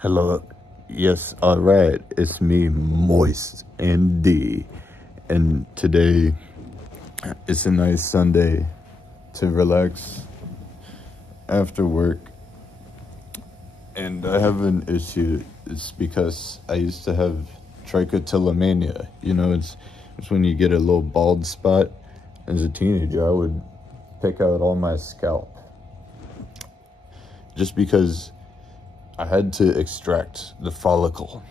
Hello, yes, all right, it's me, Moist and D, and today it's a nice Sunday to relax after work, and I have an issue. It's because I used to have trichotillomania. You know, it's when you get a little bald spot. As a teenager, I would pick out all my scalp just because I had to extract the follicle.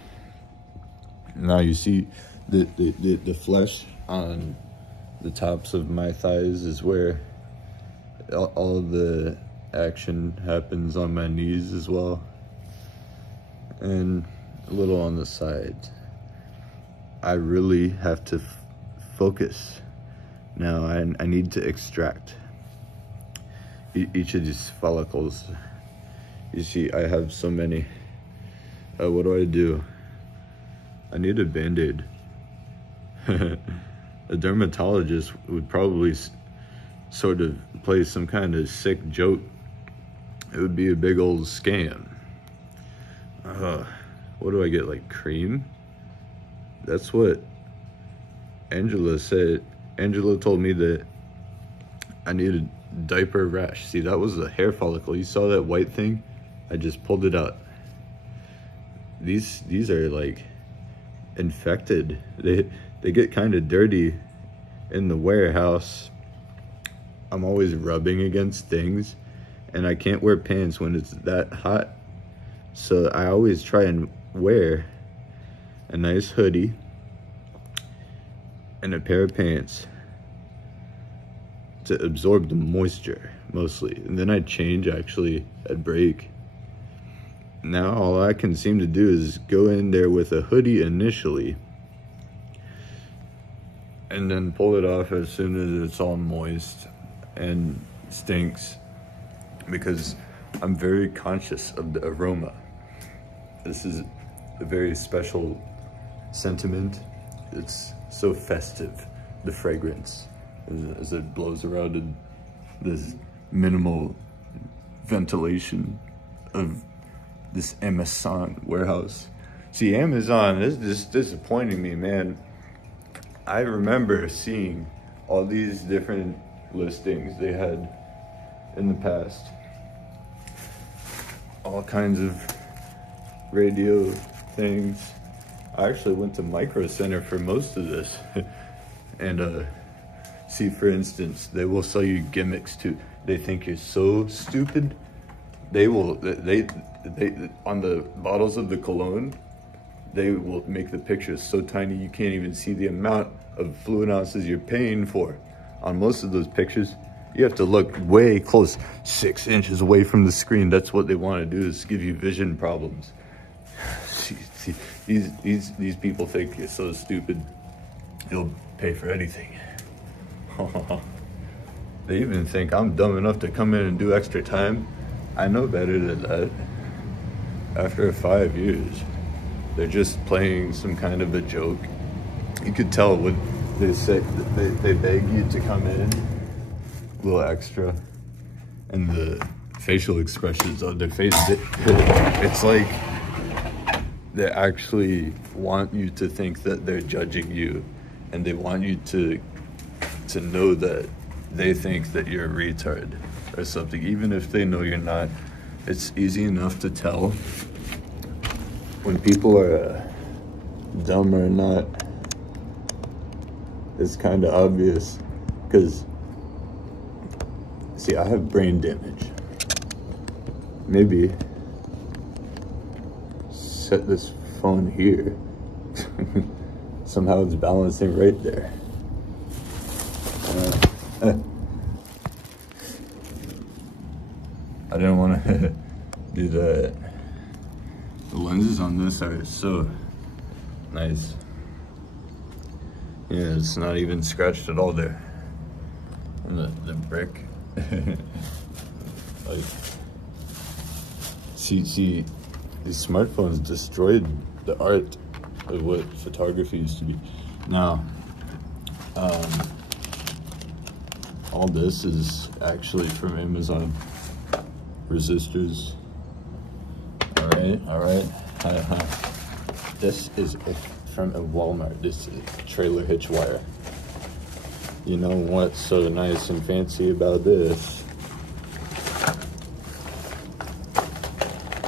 Now you see the flesh on the tops of my thighs is where all the action happens, on my knees as well, and a little on the side. I really have to focus. Now I need to extract each of these follicles. You see, I have so many. What do? I need a Band-Aid. A dermatologist would probably sort of play some kind of sick joke. It would be a big old scam. What do I get, like cream? That's what Angela said. Angela told me that I needed diaper rash. See, that was a hair follicle. You saw that white thing? I just pulled it out. These are like infected. They get kind of dirty in the warehouse. I'm always rubbing against things, and I can't wear pants when it's that hot. So I always try and wear a nice hoodie and a pair of pants to absorb the moisture mostly, and then I change actually at break. Now all I can seem to do is go in there with a hoodie initially and then pull it off as soon as it's all moist and stinks, because I'm very conscious of the aroma. This is a very special sentiment. It's so festive, the fragrance, as it blows around in this minimal ventilation of this Amazon warehouse. See, Amazon is just disappointing me, man. I remember seeing all these different listings they had in the past. All kinds of radio things. I actually went to Micro Center for most of this. And see, for instance, they will sell you gimmicks too. They think you're so stupid. They on the bottles of the cologne, they will make the pictures so tiny you can't even see the amount of fluid ounces you're paying for. On most of those pictures, you have to look way close, 6 inches away from the screen. That's what they want to do, is give you vision problems. See, these people think you're so stupid, you'll pay for anything. They even think I'm dumb enough to come in and do extra time. I know better than that. After 5 years, they're just playing some kind of a joke. You could tell when they say they beg you to come in, a little extra, and the facial expressions on their face, it's like they actually want you to think that they're judging you, and they want you to know that they think that you're a retard or something, even if they know you're not. It's easy enough to tell when people are dumb or not. It's kind of obvious, because see, I have brain damage. Maybe set this phone here. Somehow it's balancing right there. I didn't want to do that. The lenses on this are so nice. Yeah, it's not even scratched at all there. And the brick. Like, see, these smartphones destroyed the art of what photography used to be. Now, all this is actually from Amazon. Resistors. All All right. This is from a Walmart. This is trailer hitch wire. You know what's so nice and fancy about this?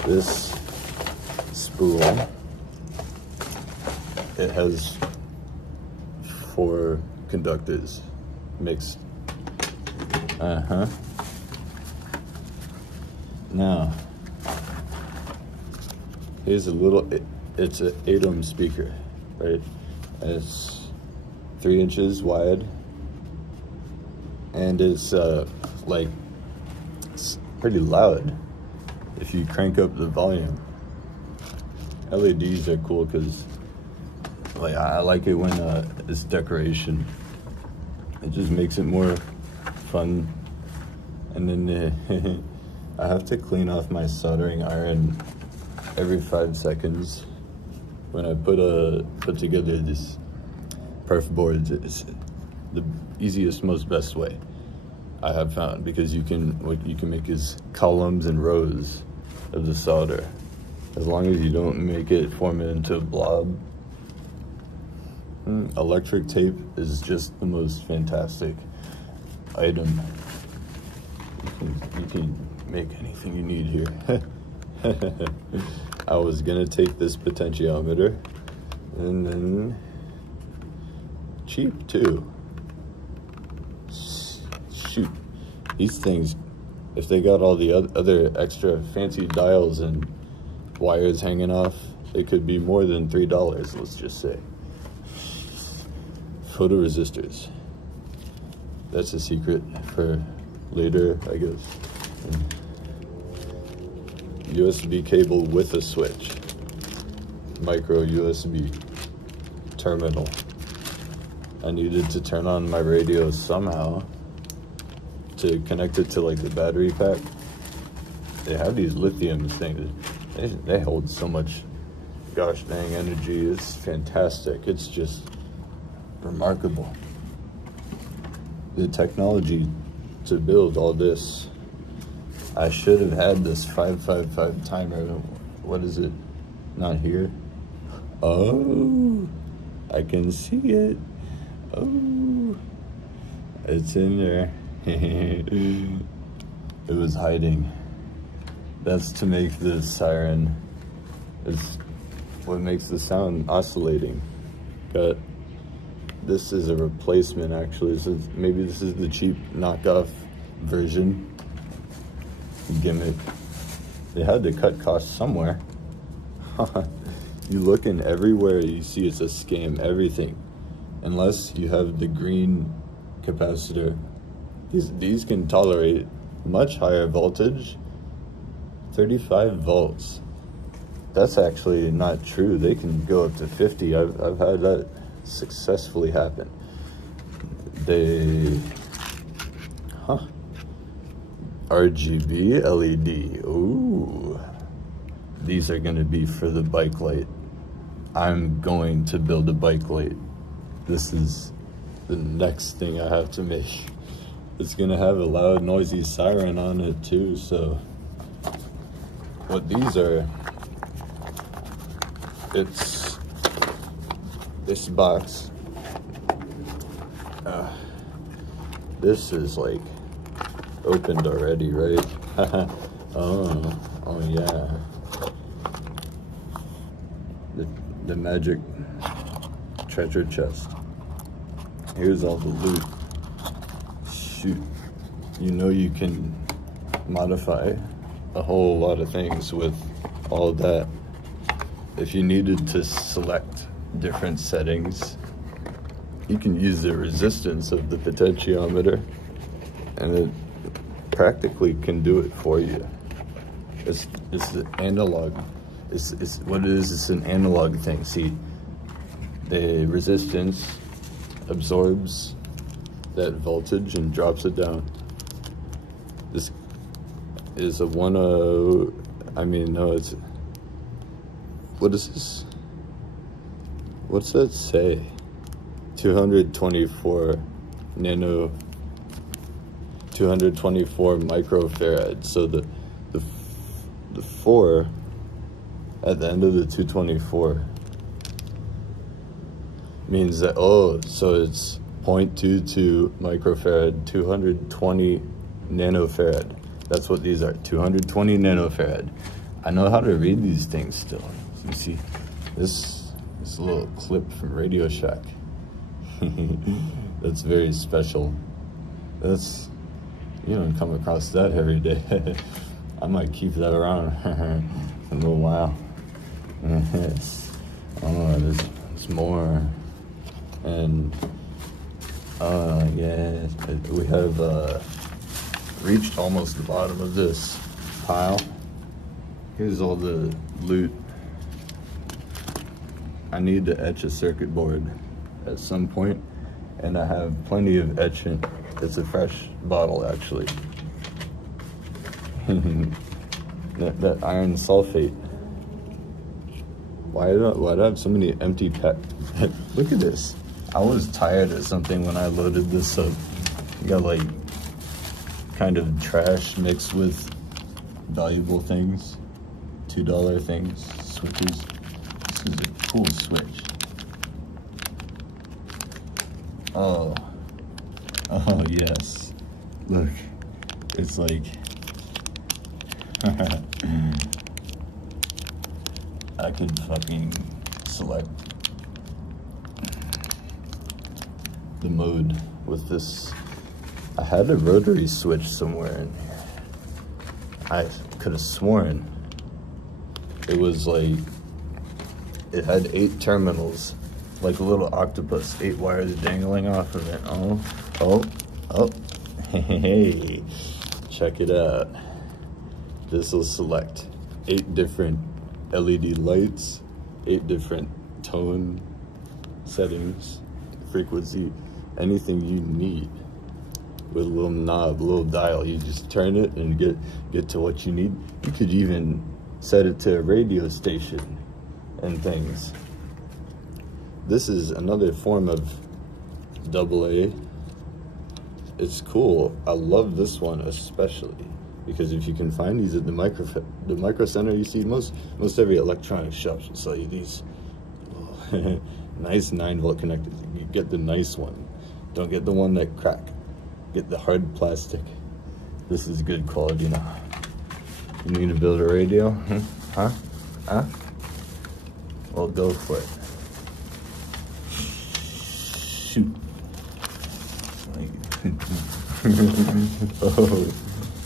This spool, it has 4 conductors mixed. Now, here's a little, it's an 8-ohm speaker, right? It's 3 inches wide, and it's like, it's pretty loud if you crank up the volume. LEDs are cool because, like, I like it when it's decoration. It just makes it more fun. And then I have to clean off my soldering iron every 5 seconds when I put together this perf boards. It's the easiest, most best way I have found, because what you can make is columns and rows of the solder, as long as you don't make it form it into a blob. Electric tape is just the most fantastic item. You can make anything you need here. I was gonna take this potentiometer, and then cheap too. Shoot, these things, if they got all the other extra fancy dials and wires hanging off, it could be more than $3, let's just say. Photoresistors. That's a secret for later, I guess. USB cable with a switch. Micro USB terminal. I needed to turn on my radio somehow to connect it to like the battery pack. They have these lithium things. They hold so much gosh dang energy. It's fantastic. It's just remarkable. The technology to build all this. I should have had this 555 timer. What is it? Not here. Oh, I can see it. Oh, it's in there. It was hiding. That's to make the siren. It's what makes the sound oscillating. But this is a replacement, actually. So maybe this is the cheap knockoff version. Gimmick. They had to cut costs somewhere. You look in everywhere, you see it's a scam. Everything, unless you have the green capacitor. These can tolerate much higher voltage. 35 volts. That's actually not true. They can go up to 50. I've had that successfully happen. RGB LED. Ooh, these are gonna be for the bike light. I'm going to build a bike light. This is the next thing I have to make. It's gonna have a loud, noisy siren on it too. So what these are, it's this box. This is like opened already, right? oh yeah. The magic treasure chest. Here's all the loot. Shoot, you know you can modify a whole lot of things with all that. If you needed to select different settings, you can use the resistance of the potentiometer, and it practically can do it for you. It's the analog. It's what it is. It's an analog thing. See, the resistance absorbs that voltage and drops it down. This is a 1.0. I mean, no, it's. What is this? What's that say? 224 nano. 224 microfarad. So the 4 at the end of the 224 means that, oh, so it's 0.22 microfarad, 220 nanofarad. That's what these are, 220 nanofarad. I know how to read these things still. You see, this little clip from Radio Shack. That's very special. That's, you don't come across that every day. I might keep that around for a little while. Yes. Oh, there's more. And yeah, we have reached almost the bottom of this pile. Here's all the loot. I need to etch a circuit board at some point, and I have plenty of etchant. It's a fresh bottle, actually. that iron sulfate. Why do I have so many empty packs? Look at this. I was tired of something when I loaded this up. You got like kind of trash mixed with valuable things, $2 things, switches. This is a cool switch. Oh yes. Look, it's like I could fucking select the mode with this. I had a rotary switch somewhere in here. I could have sworn it was like, it had 8 terminals, like a little octopus, 8 wires dangling off of it. Oh, hey, check it out. This will select 8 different LED lights, 8 different tone settings, frequency, anything you need. With a little knob, a little dial, you just turn it and get to what you need. You could even set it to a radio station and things. This is another form of AA. It's cool. I love this one especially because if you can find these at the micro center, you see most every electronic shop will sell you these nice 9-volt connectors. You get the nice one. Don't get the one that crack. Get the hard plastic. This is good quality now. You need to build a radio? Huh? Well, go for it. Shoot.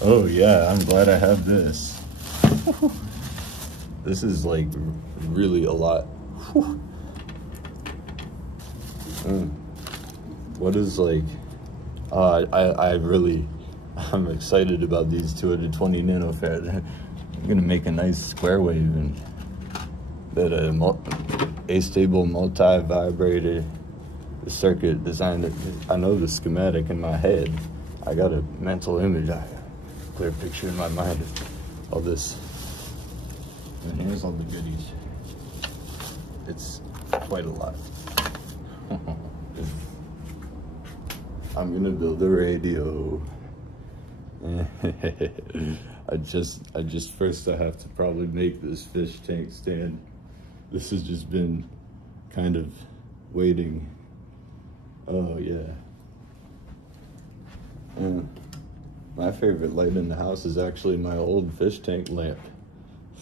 Oh yeah, I'm glad I have this. This is like really a lot. What is like, I'm excited about these 220 nanofarad. I'm gonna make a nice square wave and that A-stable multi-vibrator, the circuit design. I know the schematic in my head. I got a mental image, I got a clear picture in my mind of all this. And here's all the goodies. It's quite a lot. I'm gonna build a radio. I just first I have to probably make this fish tank stand. This has just been kind of waiting. Oh yeah. And my favorite light in the house is actually my old fish tank lamp.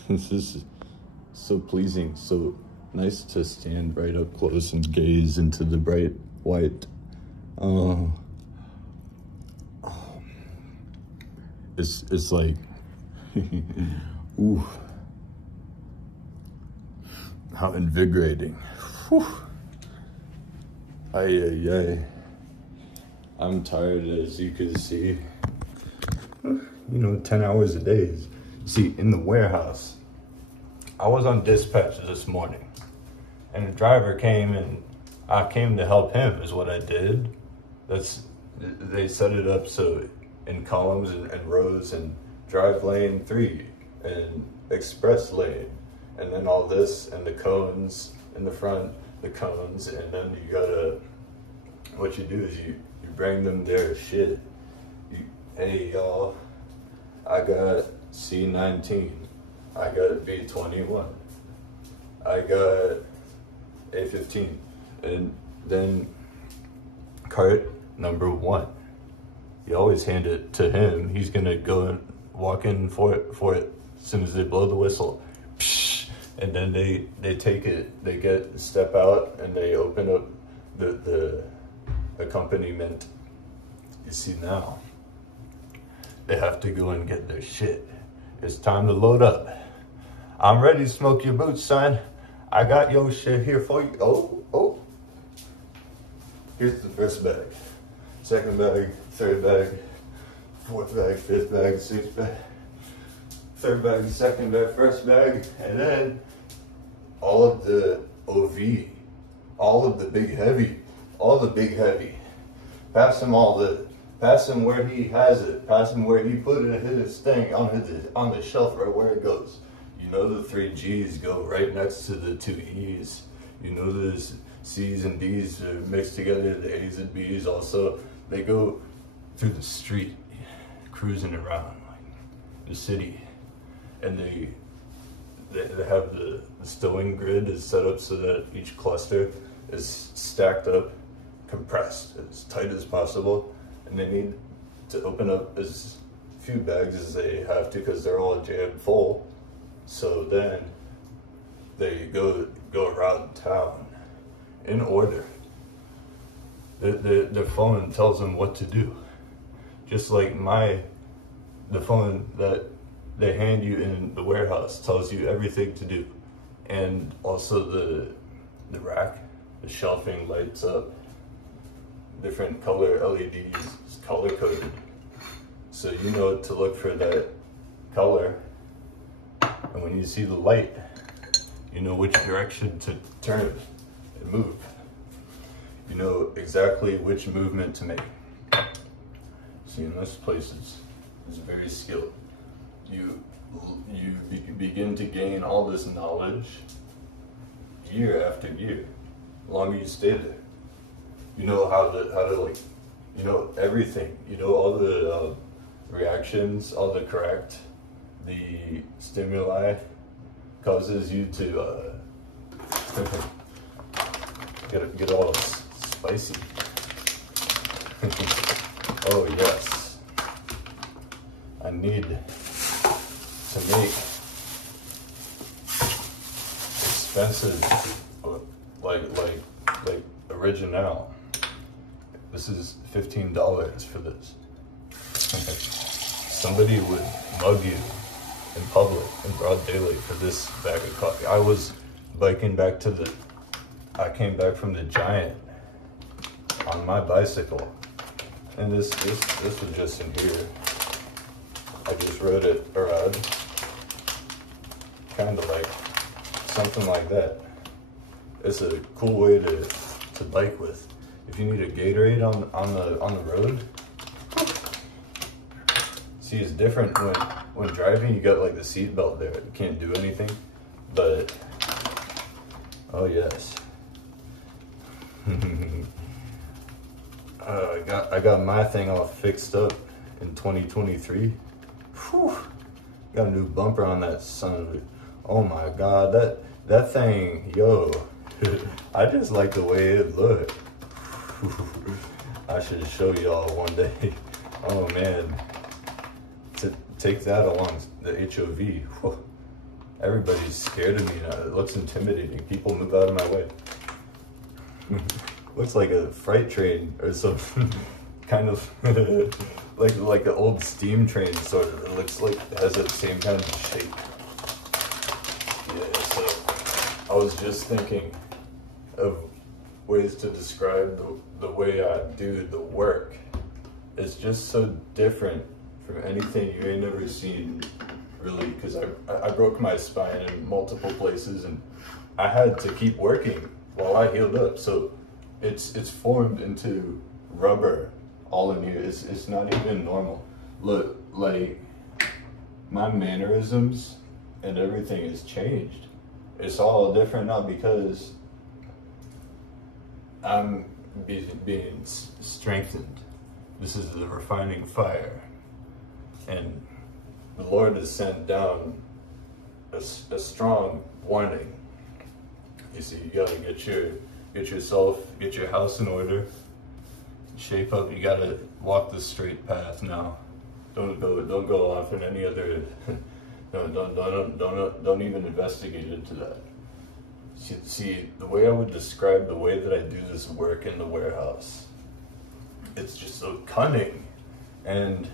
This is so pleasing, so nice to stand right up close and gaze into the bright white. It's like, ooh, how invigorating. Whew. Ay. I'm tired, as you can see. You know, 10 hours a day. See, in the warehouse, I was on dispatch this morning, and the driver came, and I came to help him, is what I did. They set it up so in columns and rows, and drive lane 3 and express lane, and then all this and the cones in the front, the cones, and then you gotta, what you do is you bring them their shit. Hey y'all, I got C19, I got B21, I got A15, and then cart number 1. You always hand it to him. He's gonna go and walk in for it as soon as they blow the whistle. Psh, and then they take it, they step out and they open up the accompaniment. You see now, they have to go and get their shit. It's time to load up. I'm ready to smoke your boots, son. I got your shit here for you. Oh. Here's the first bag. Second bag, third bag, fourth bag, fifth bag, sixth bag, third bag, second bag, first bag, and then all of the OV, all of the big heavy, Pass him where he has it. Pass him where he put it, his thing on the shelf, right where it goes. You know the 3 G's go right next to the 2 E's. You know the C's and D's are mixed together, the A's and B's also. They go through the street, cruising around like the city, and they have the stowing grid is set up so that each cluster is stacked up, compressed as tight as possible, and they need to open up as few bags as they have to because they're all jammed full. So then they go around town in order. Their phone tells them what to do, just like the phone that they hand you in the warehouse tells you everything to do, and also the rack, the shelving lights up different color LEDs, it's color coded, so you know to look for that color, and when you see the light, you know which direction to turn and move. You know exactly which movement to make. See, in this place is very skilled. You begin to gain all this knowledge year after year. The longer you stay there, you know how to like, you know everything. You know all the reactions, all the correct, the stimuli causes you to get all spicy. Oh yes, I need to make expensive, like original. This is $15 for this. Somebody would mug you in public in broad daylight for this bag of coffee. I was biking back I came back from the Giant on my bicycle, and this was just in here. I just rode it around, kind of like something like that. It's a cool way to bike with. If you need a Gatorade on the road, see, it's different when driving. You got like the seat belt there. You can't do anything, but oh yes. I got my thing all fixed up in 2023. Whew. Got a new bumper on that son of a, oh my god, that thing, yo. I just like the way it looked. I should show y'all one day. Oh man, to take that along the HOV. Whew. Everybody's scared of me now. It looks intimidating. People move out of my way. Looks like a freight train or something. Kind of like the old steam train sort of. It looks like it has that same kind of shape. Yeah, so I was just thinking of ways to describe the way I do the work. It's just so different from anything you ain't never seen, really, because I broke my spine in multiple places and I had to keep working while I healed up. So it's formed into rubber all in here. It's not even normal. Look, like my mannerisms and everything has changed. It's all different now because I'm being strengthened. This is the refining fire, and the Lord has sent down a strong warning You see, you gotta get your house in order, shape up. You gotta walk the straight path now. Don't go off in any other. No, don't even investigate into that. See, the way I would describe the way that I do this work in the warehouse, it's just so cunning, and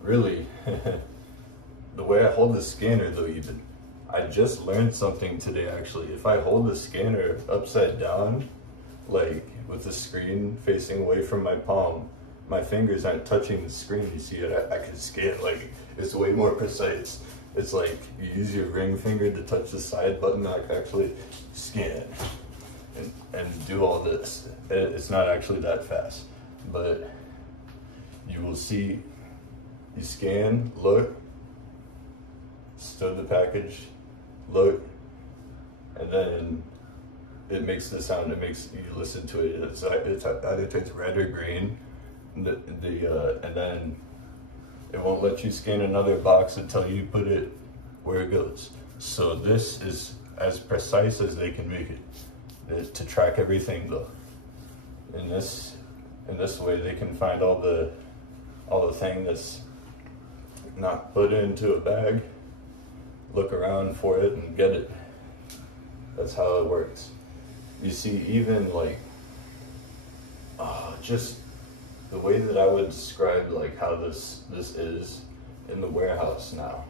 really, the way I hold the scanner though, even, I just learned something today actually. If I hold the scanner upside down, like with the screen facing away from my palm, my fingers aren't touching the screen. You see it? I can scan, like, it's way more precise. It's like you use your ring finger to touch the side button. I can actually scan and do all this. It's not actually that fast, but you will see, you scan, look, stow the package, look, and then it makes the sound. It makes you listen to it. It's either turns red or green, and then it won't let you scan another box until you put it where it goes. So this is as precise as they can make it to track everything though. In this way, they can find all the thing that's not put into a bag, look around for it and get it. That's how it works. You see, even like, just the way that I would describe like how this is in the warehouse now.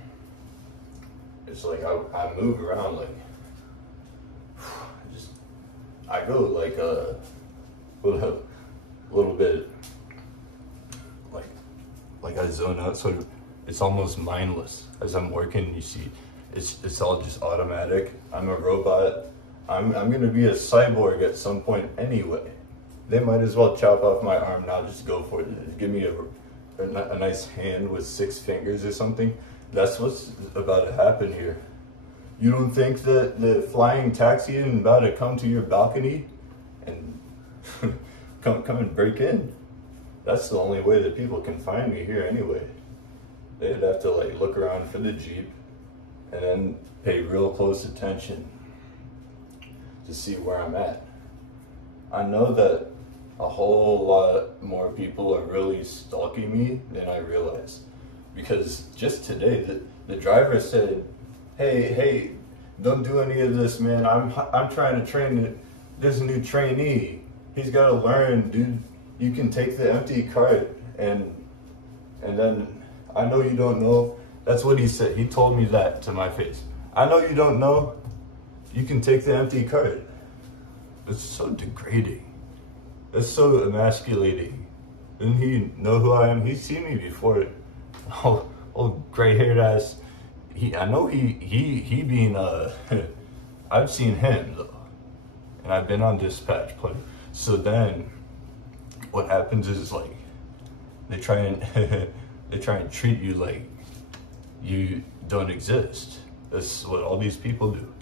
It's like I move around like, I go like a little bit like I zone out, sort of. It's almost mindless as I'm working. You see, it's all just automatic. I'm a robot. I'm gonna be a cyborg at some point anyway. They might as well chop off my arm now. Just go for it. Give me a nice hand with 6 fingers or something. That's what's about to happen here. You don't think that the flying taxi is about to come to your balcony and come and break in? That's the only way that people can find me here anyway. They'd have to like look around for the Jeep and then pay real close attention to see where I'm at. I know that a whole lot more people are really stalking me than I realize. Because just today, the driver said, hey, don't do any of this, man. I'm trying to train, there's a new trainee. He's got to learn, dude. You can take the empty cart and then, I know you don't know. That's what he said. He told me that to my face. I know you don't know. You can take the empty cart. It's so degrading. It's so emasculating. Didn't he know who I am? He's seen me before. Old gray-haired ass. I know he being I've seen him though, and I've been on dispatch plenty. So then, what happens is like they try and treat you like you don't exist. That's what all these people do.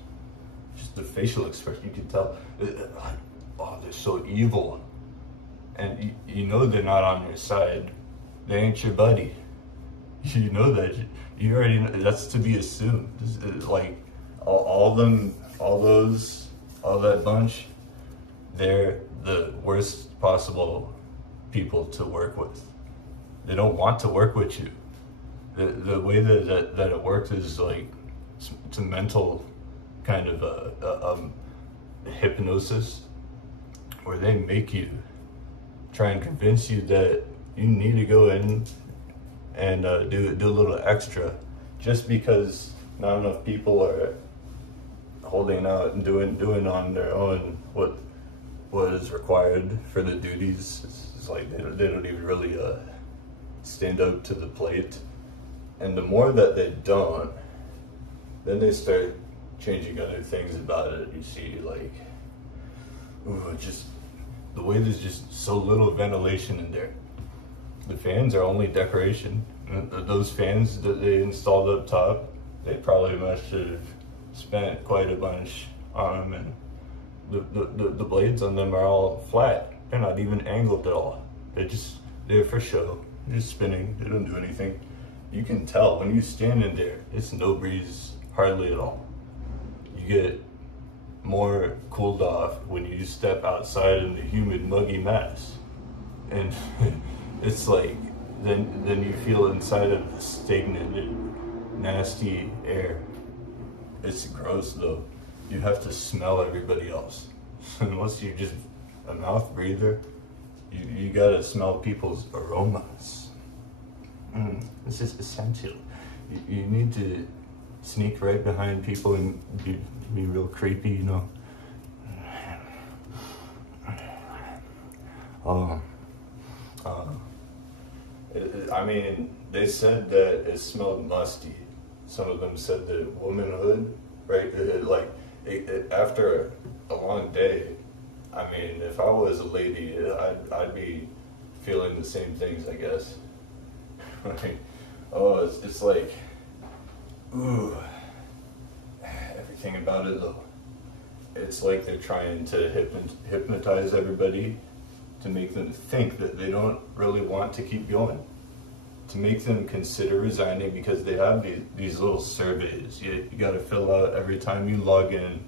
Just the facial expression, you can tell. Oh, they're so evil. And you know they're not on your side. They ain't your buddy. You know that. You already know. That's to be assumed. Like, all that bunch, they're the worst possible people to work with. They don't want to work with you. The way that it works is like, it's a mental kind of hypnosis, where they make you try and convince you that you need to go in and do a little extra, just because not enough people are holding out and doing on their own what is required for the duties. It's like they don't even really stand up to the plate. And the more that they don't, then they start changing other things about it. You see, like, just the way there's just so little ventilation in there. The fans are only decoration. Those fans that they installed up top, they probably must have spent quite a bunch on them, and the blades on them are all flat. They're not even angled at all. They're just there for show. They're just spinning. They don't do anything. You can tell when you stand in there, it's no breeze hardly at all. You get more cooled off when you step outside in the humid, muggy mess. And it's like, then you feel inside of the stagnant, nasty air. It's gross though. You have to smell everybody else. Unless you're just a mouth breather, you gotta smell people's aromas. This is essential. You need to sneak right behind people and be real creepy, you know. I mean, they said that it smelled musty. Some of them said that womanhood, right? After a long day, I mean, if I was a lady, I'd be feeling the same things, I guess. Like, oh, it's like, ooh, everything about it though. It's like they're trying to hypnotize everybody to make them think that they don't really want to keep going. To make them consider resigning, because they have these little surveys you gotta fill out every time you log in.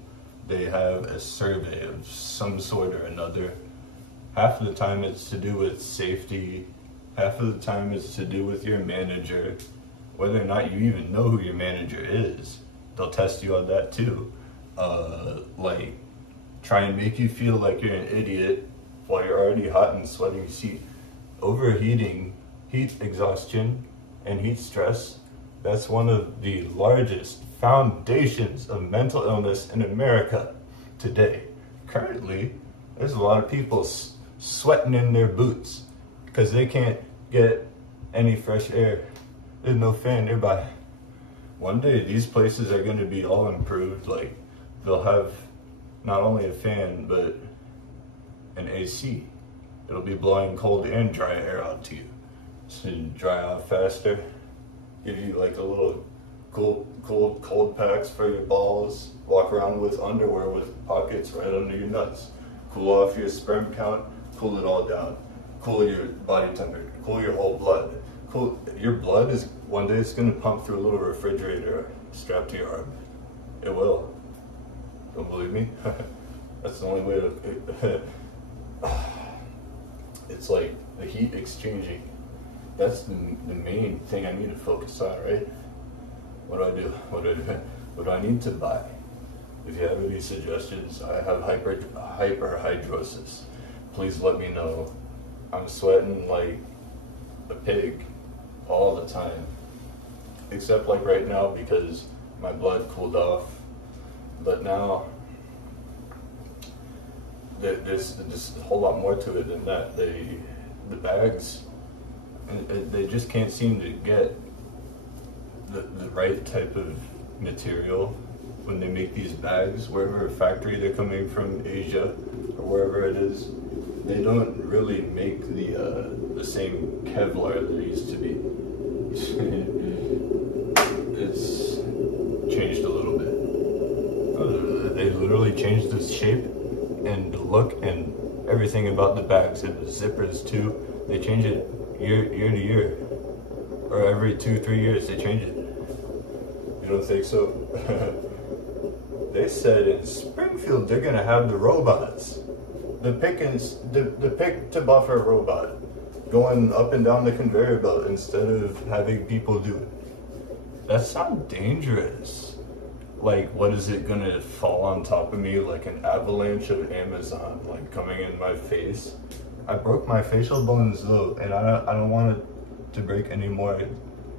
They have a survey of some sort or another. Half of the time it's to do with safety, half of the time it's to do with your manager, whether or not you even know who your manager is. They'll test you on that too. Like, try and make you feel like you're an idiot while you're already hot and sweating. You see, overheating, heat exhaustion, and heat stress, that's one of the largest foundations of mental illness in America today. Currently, there's a lot of people sweating in their boots because they can't get any fresh air. There's no fan nearby. One day, these places are going to be all improved. Like, they'll have not only a fan, but an AC. It'll be blowing cold and dry air out to you. So you dry out faster. Give you like a little cold packs for your balls. Walk around with underwear with pockets right under your nuts. Cool off your sperm count. Cool it all down. Cool your body temperature. Cool your whole blood. Cool your blood is one day it's gonna pump through a little refrigerator strapped to your arm. It will. Don't believe me? That's the only way to. It's like the heat exchanging. That's the main thing I need to focus on, right? What do I do? What do I need to buy? If you have any suggestions, I have hyperhidrosis. Please let me know. I'm sweating like a pig all the time. Except like right now because my blood cooled off. But now, there's a whole lot more to it than that. The bags, they just can't seem to get the right type of material when they make these bags. Wherever factory they're coming from, Asia or wherever it is, they don't really make the same Kevlar that it used to be. It's changed a little bit. They literally changed the shape and the look and everything about the bags and the zippers too. They change it year to year, or every 2-3 years they change it. You don't think so? They said in Springfield they're gonna have the robots, the pick to buffer robot, going up and down the conveyor belt instead of having people do it. That sounds dangerous. Like, what is it gonna fall on top of me like an avalanche of Amazon, like coming in my face? I broke my facial bones though, and I don't want it to break anymore.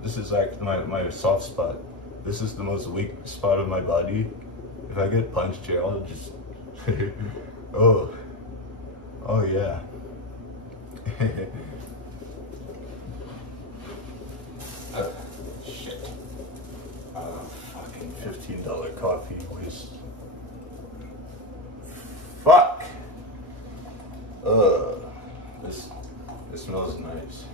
This is like my soft spot. This is the most weak spot of my body. If I get punched here, I'll just oh yeah. Shit. Fucking $15 coffee waste. Fuck. This smells nice.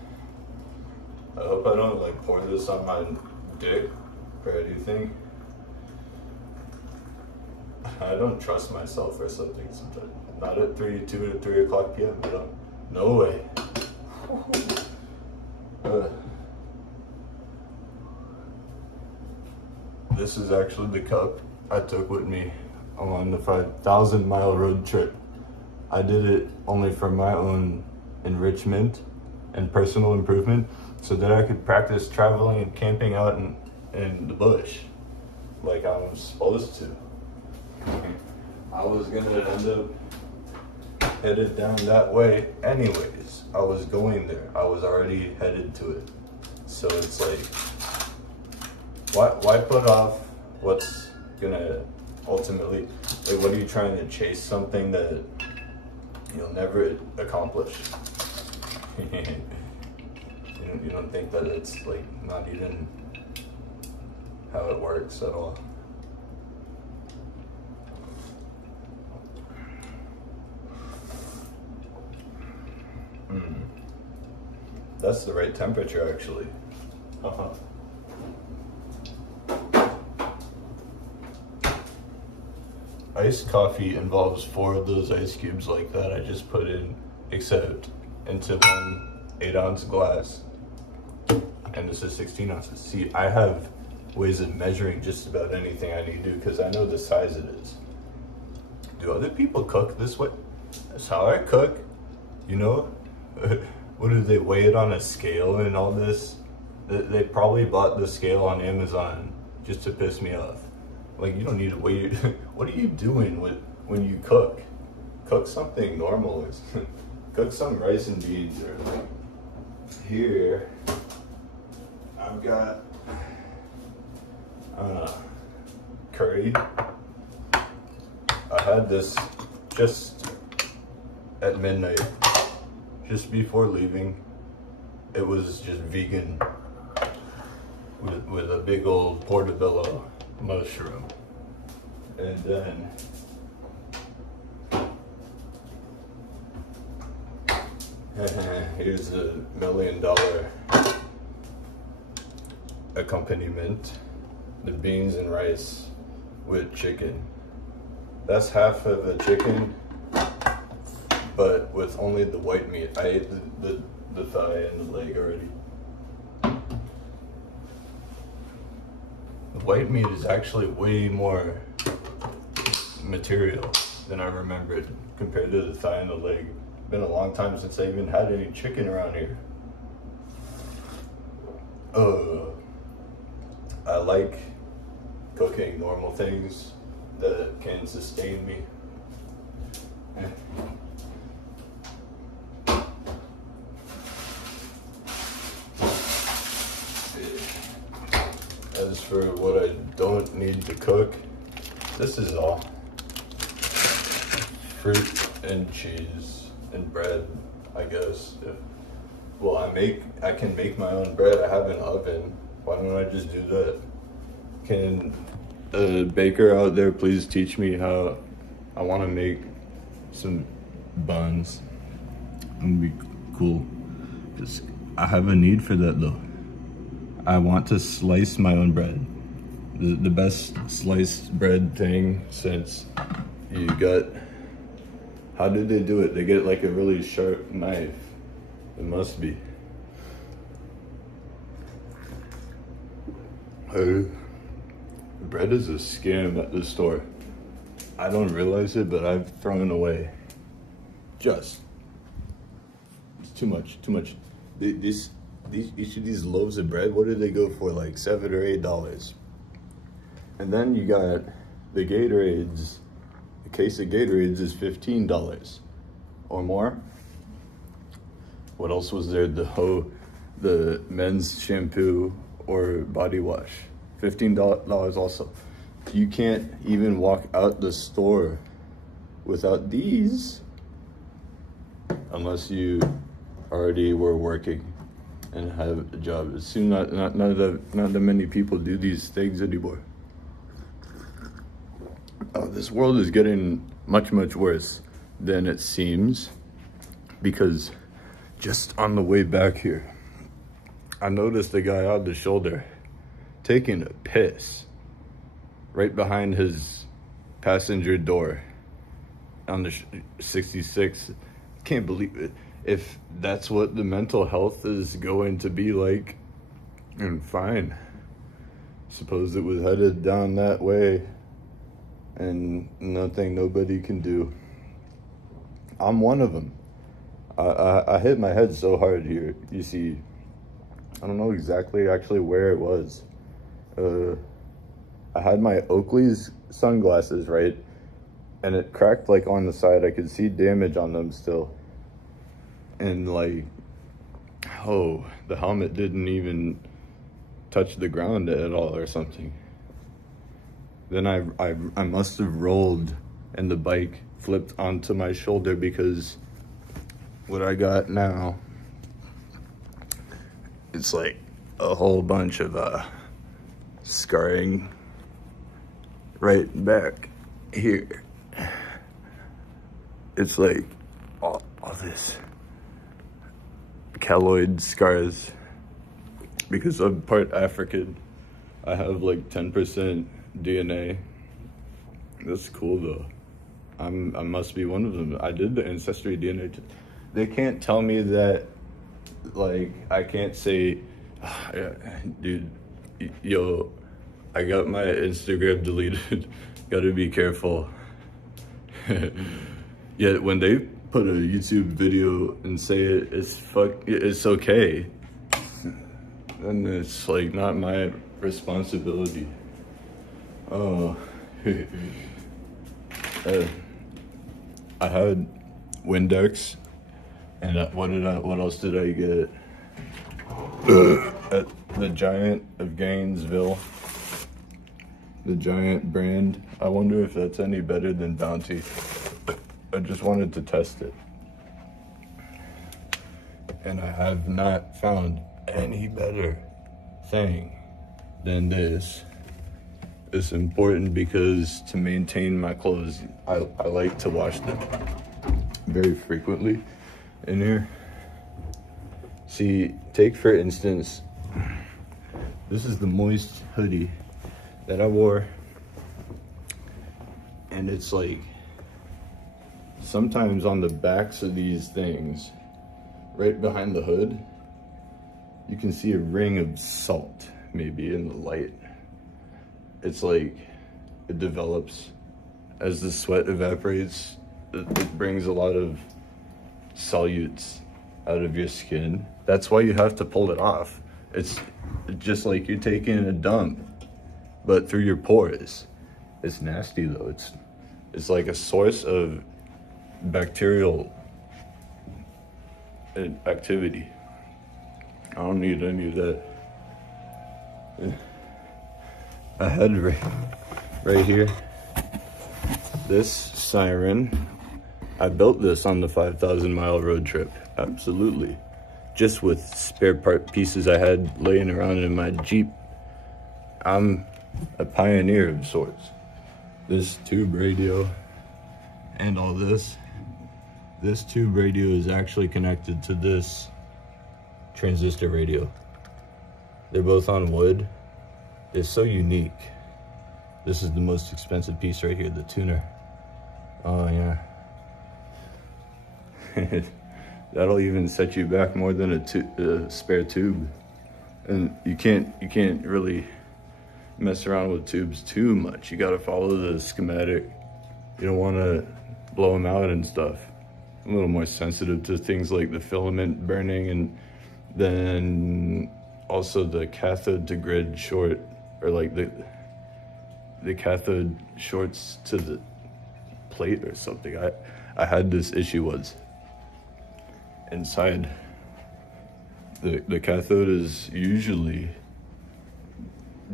I hope I don't like pour this on my dick or anything. I don't trust myself or something sometimes. Not at 2 to 3 o'clock p.m. No way. This is actually the cup I took with me I'm on the 5,000-mile road trip. I did it only for my own enrichment and personal improvement so that I could practice traveling and camping out in the bush like I was supposed to. I was gonna end up headed down that way anyways. I was going there. I was already headed to it. So it's like, why put off what's gonna ultimately, like, what are you trying to chase something that you'll never accomplish? You don't think that it's like not even how it works at all. That's the right temperature, actually. Iced coffee involves 4 of those ice cubes like that I just put in, except into one 8-ounce glass. And this is 16 ounces. See, I have ways of measuring just about anything I need to do because I know the size it is. Do other people cook this way? That's how I cook, you know? What do they weigh it on a scale and all this? They probably bought the scale on Amazon just to piss me off. Like, you don't need to weigh it. What are you doing when you cook? Cook something normal. Cook some rice and beans. Or like, here, I've got curry. I had this just at midnight, just before leaving. It was just vegan with a big old portobello mushroom. And then here's a $1 million accompaniment, the beans and rice with chicken. That's half of a chicken, but with only the white meat. I ate the thigh and the leg already. The white meat is actually way more material than I remembered compared to the thigh and the leg. It's been a long time since I even had any chicken around here. I like cooking normal things that can sustain me. As for what I don't need to cook, this is all. Fruit and cheese and bread, I guess. Well, I can make my own bread. I have an oven. Why don't I just do that? Can a baker out there please teach me how? I want to make some buns. It'd be cool. Just, I have a need for that though. I want to slice my own bread. The best sliced bread thing since you got, how did they do it? They get like a really sharp knife. It must be. Bread is a scam at the store. I don't realize it, but I've thrown away. It's too much. Each of these loaves of bread, what did they go for? Like $7 or $8. And then you got the Gatorades. A case of Gatorades is $15 or more. What else was there? The men's shampoo or body wash, $15 also. You can't even walk out the store without these unless you already were working and have a job. It's soon not that many people do these things anymore. This world is getting much worse than it seems, because just on the way back here, I noticed a guy on the shoulder taking a piss right behind his passenger door on the 66. Can't believe it. If that's what the mental health is going to be like, and fine. Suppose it was headed down that way. and nothing nobody can do. I'm one of them. I hit my head so hard here. You see, I don't know exactly actually where it was. I had my Oakley's sunglasses, right? And it cracked like on the side. I could see damage on them still. And like, oh, the helmet didn't even touch the ground at all or something. Then I must have rolled and the bike flipped onto my shoulder, because what I got now, it's like a whole bunch of scarring right back here. It's like all this keloid scars, because I'm part African. I have like 10% DNA. That's cool though. I must be one of them. I did the ancestry DNA. They can't tell me that, like, I can't say, dude, yo, I got my Instagram deleted. Gotta be careful. Yet when they put a YouTube video and say it's okay, then it's like not my responsibility. Oh, I had Windex, and what else did I get? At the Giant of Gainesville, the Giant brand. I wonder if that's any better than Bounty. I just wanted to test it, and I have not found any better thing than this. It's important because to maintain my clothes, I like to wash them very frequently in here. See, take for instance, this is the moist hoodie that I wore, and it's like, sometimes on the backs of these things, right behind the hood, you can see a ring of salt, maybe in the light. It's like, it develops as the sweat evaporates. It brings a lot of solutes out of your skin. That's why you have to pull it off. It's just like you're taking a dump, but through your pores. It's nasty though. It's like a source of bacterial activity. I don't need any of that. I had right here, this siren. I built this on the 5,000-mile road trip, absolutely. Just with spare part pieces I had laying around in my Jeep. I'm a pioneer of sorts. This tube radio and all this tube radio is actually connected to this transistor radio. They're both on wood. They're so unique. This is the most expensive piece right here, the tuner. Oh yeah. That'll even set you back more than a spare tube. And you can't really mess around with tubes too much. You gotta follow the schematic. You don't wanna blow them out and stuff. I'm a little more sensitive to things like the filament burning, and then also the cathode to grid short, or like the cathode shorts to the plate or something. I had this issue once. Inside, the cathode is usually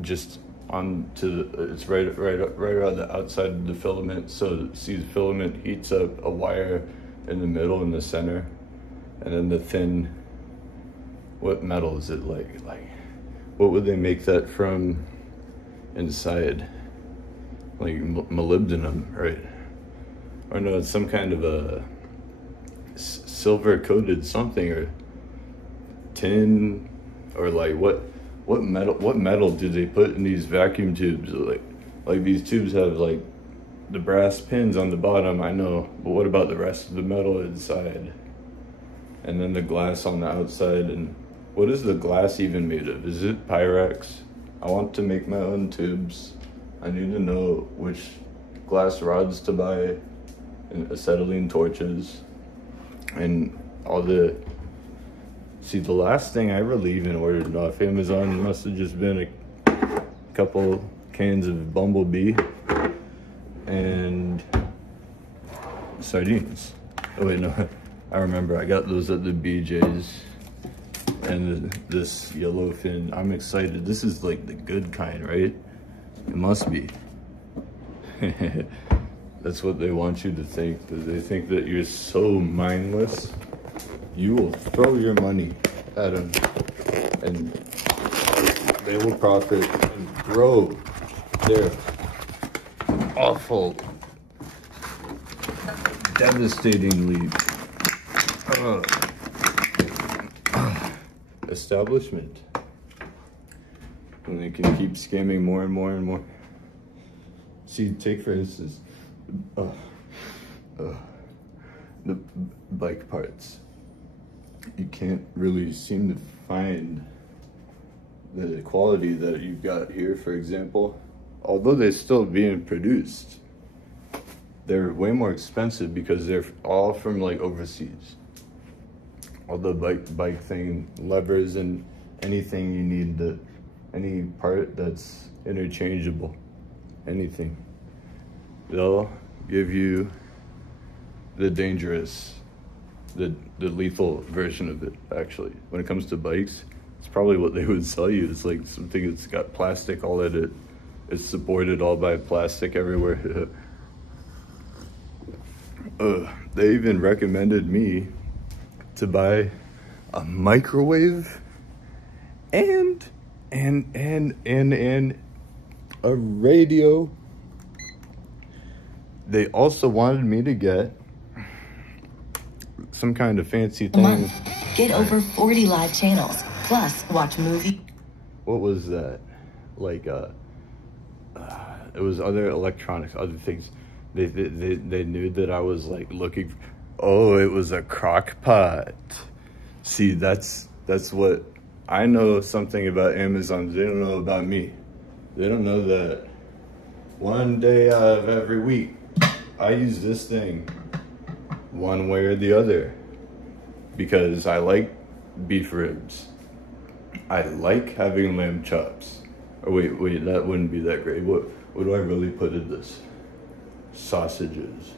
just it's right around the outside of the filament. So see, the filament heats up a wire in the middle, in the center, and then the thin, what metal is it like what would they make that from inside? Like molybdenum, right? Or no, it's some kind of a silver coated something, or tin, or like what metal do they put in these vacuum tubes? Like these tubes have like the brass pins on the bottom, I know, but what about the rest of the metal inside? And then the glass on the outside. And what is the glass even made of? Is it Pyrex? I want to make my own tubes. I need to know which glass rods to buy, and acetylene torches, and all the... See, the last thing I really even ordered off Amazon must have just been a couple cans of Bumblebee and sardines. Oh wait, no, I remember. I got those at the BJ's, and this yellowfin. I'm excited. This is like the good kind, right? It must be. That's what they want you to think. They think that you're so mindless. You will throw your money at them, and they will profit and grow their awful, devastatingly establishment. And they can keep scamming more and more and more. See, take for instance, the bike parts. You can't really seem to find the quality that you've got here, for example. Although they're still being produced, they're way more expensive because they're all from like overseas. All the bike thing, levers and anything you need, any part that's interchangeable, anything. They'll give you the dangerous, the lethal version of it, actually. When it comes to bikes, it's probably what they would sell you. It's like something that's got plastic all in it. It's supported all by plastic everywhere. They even recommended me to buy a microwave and a radio. They also wanted me to get some kind of fancy thing. Get over 40 live channels, plus watch movie. What was that? Like, it was other electronics, other things. They knew that I was like looking. Oh, it was a crock pot. See, that's what I know something about Amazon. They don't know about me. They don't know that one day out of every week, I use this thing one way or the other because I like beef ribs. I like having lamb chops. Oh, wait, that wouldn't be that great. What do I really put in this? Sausages.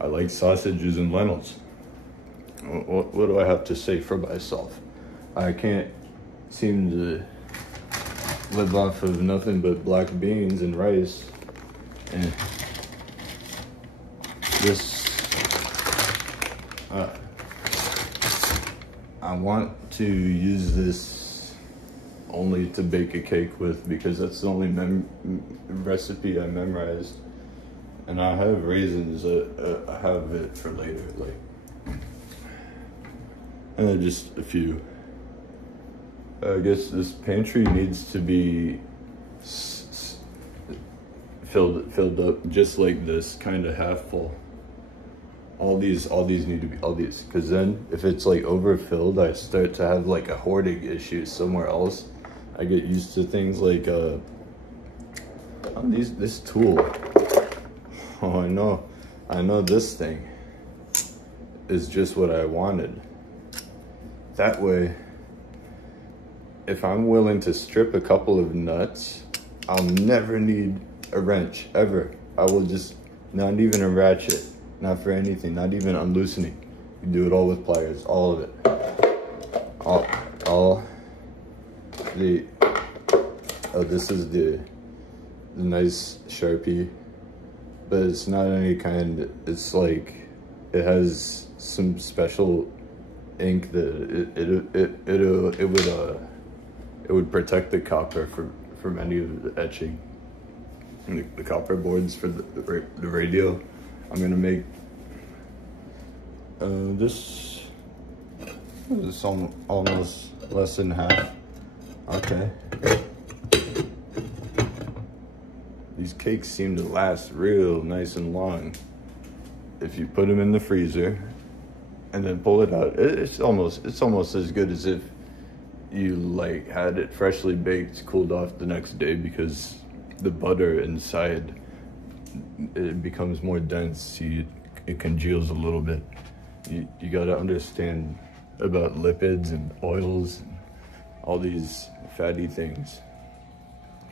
I like sausages and lentils. What do I have to say for myself? I can't seem to live off of nothing but black beans and rice. And this, I want to use this only to bake a cake with because that's the only recipe I memorized. And I have raisins, I have it for later, like, and then just a few. I guess this pantry needs to be filled up just like this, kind of half full. All these need to be, because then if it's like overfilled, I start to have like a hoarding issue somewhere else. I get used to things like, this tool. Oh, I know this thing is just what I wanted. That way, if I'm willing to strip a couple of nuts, I'll never need a wrench, ever. I will just, not even a ratchet, not for anything, not even unloosening. You do it all with pliers, all of it. All the, oh, this is the nice Sharpie. But it's not any kind, it's like, it has some special ink that it would protect the copper from any of the etching. And the copper boards for the radio. I'm gonna make this is almost less than half. Okay. These cakes seem to last real nice and long. If you put them in the freezer and then pull it out, it's almost as good as if you like had it freshly baked, cooled off the next day, because the butter inside it becomes more dense. It congeals a little bit. You gotta understand about lipids and oils and all these fatty things.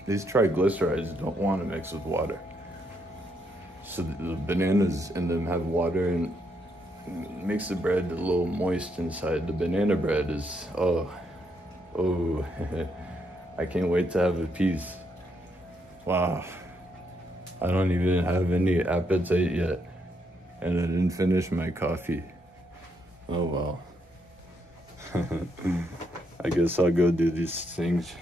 These triglycerides don't want to mix with water. So the bananas in them have water, and it makes the bread a little moist inside. The banana bread is, oh, I can't wait to have a piece. Wow. I don't even have any appetite yet, and I didn't finish my coffee. Oh well. I guess I'll go do these things.